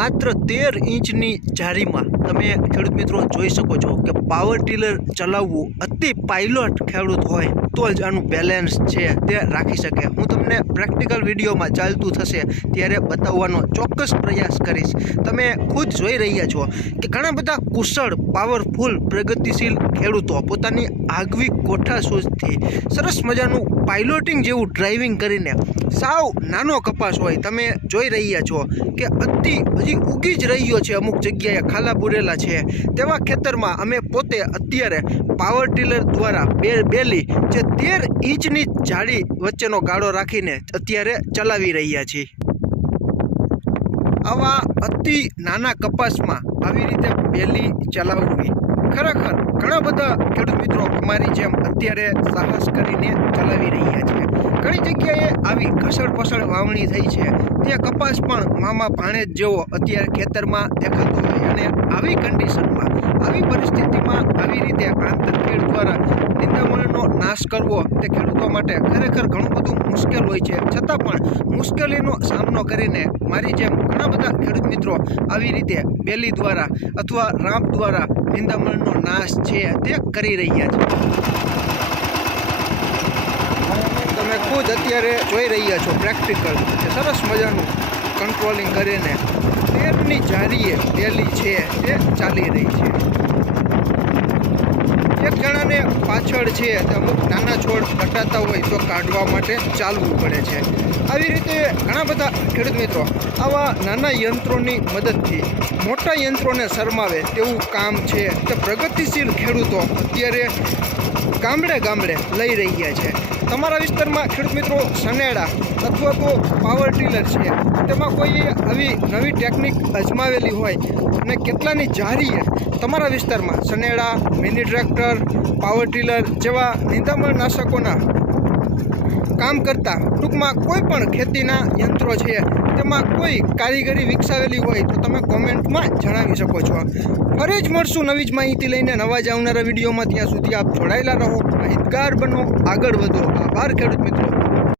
માત્ર તેર ઇંચની જારીમાં તમે ખેડૂત મિત્રો જોઈ શકો છો કે પાવર ટીલર ચલાવવું અતિ પાયલોટ ખેડૂત હોય તો જ આનું બેલેન્સ છે તે રાખી શકે. હું તમને પ્રેક્ટિકલ વિડીયોમાં ચાલતું થશે ત્યારે બતાવવાનો ચોક્કસ પ્રયાસ કરીશ. તમે ખુદ જોઈ રહ્યા છો કે ઘણા બધા કુશળ પાવરફુલ પ્રગતિશીલ ખેડૂતો પોતાની આગવી કોઠા સરસ મજાનું પાઇલોટિંગ જેવું ડ્રાઇવિંગ કરીને સાવ નાનો કપાસ હોય. તમે જોઈ રહ્યા છો કે અતિ, હજી ઉગી જ રહ્યો છે અમુક જગ્યાએ ખાલા બુરેલા છે. તેવા ખેતરમાં અમે પોતે અત્યારે પાવર ટીલર દ્વારા બે બેલી જે તેર ઇંચની જાડી વચ્ચેનો ગાળો રાખીને અત્યારે ચલાવી રહ્યા છીએ. આવા અતિ નાના કપાસમાં આવી રીતે બેલી ચલાવવી ખરેખર ઘણા બધા ખેડૂત મિત્રો અમારી જેમ અત્યારે સાહસ કરીને ચલાવી રહ્યા છે. ઘણી જગ્યાએ આવી ઘસડ પસડ વાવણી થઈ છે. ત્યાં કપાસ પણ મામા ભાણેજ જેવો અત્યારે ખેતરમાં દેખાતો અને આવી કન્ડિશનમાં આવી પરિસ્થિતિમાં આવી રીતે આંતરખેડ દ્વારા નિંદામણનો નાશ કરવો તે ખેડૂતો માટે ખરેખર ઘણું બધું મુશ્કેલ હોય છે. છતાં પણ મુશ્કેલીનો સામનો કરીને મારી જેમ ઘણા બધા ખેડૂત મિત્રો આવી રીતે બેલી દ્વારા અથવા રાંપ દ્વારા નિંદામણનો નાશ છે તે કરી રહ્યા છે. તમે ખુદ અત્યારે જોઈ રહ્યા છો પ્રેક્ટિકલ. સરસ મજાનું કંટ્રોલિંગ કરીને તેરની જારીએ બેલી છે તે ચાલી રહી છે. પાછળ છે તે અમુક નાના છોડ કટાતા હોય તો કાઢવા માટે ચાલવું પડે છે. આવી રીતે ઘણા બધા ખેડૂત મિત્રો આવા નાના યંત્રોની મદદથી મોટા યંત્રોને શરમાવે તેવું કામ છે તે પ્રગતિશીલ ખેડૂતો અત્યારે ગામડે ગામડે લઈ રહ્યા છે. તમારા વિસ્તારમાં ખેડૂત મિત્રો સનેડા અથવા તો પાવર ટીલર છે. તેમાં કોઈ આવી નવી ટેકનિક અજમાવેલી હોય અને કેટલાની જારીએ તમારા વિસ્તારમાં Saneda mini tractor, power tiller જેવા નિંદામણ નાશકોના કામ કરતા ટૂંકમાં કોઈ પણ ખેતીના યંત્રો છે, તેમાં કોઈ કારીગરી વિકસાવેલી હોય તો તમે કોમેન્ટમાં જણાવી શકો છો. ફરી જ મળશું નવી જ માહિતી લઈને. નવા જ આવનારા વિડીયોમાં ત્યાં સુધી આપ જોડાયેલા રહો. માહિતગાર બનો. આગળ વધો. આભાર ખેડૂત મિત્રો.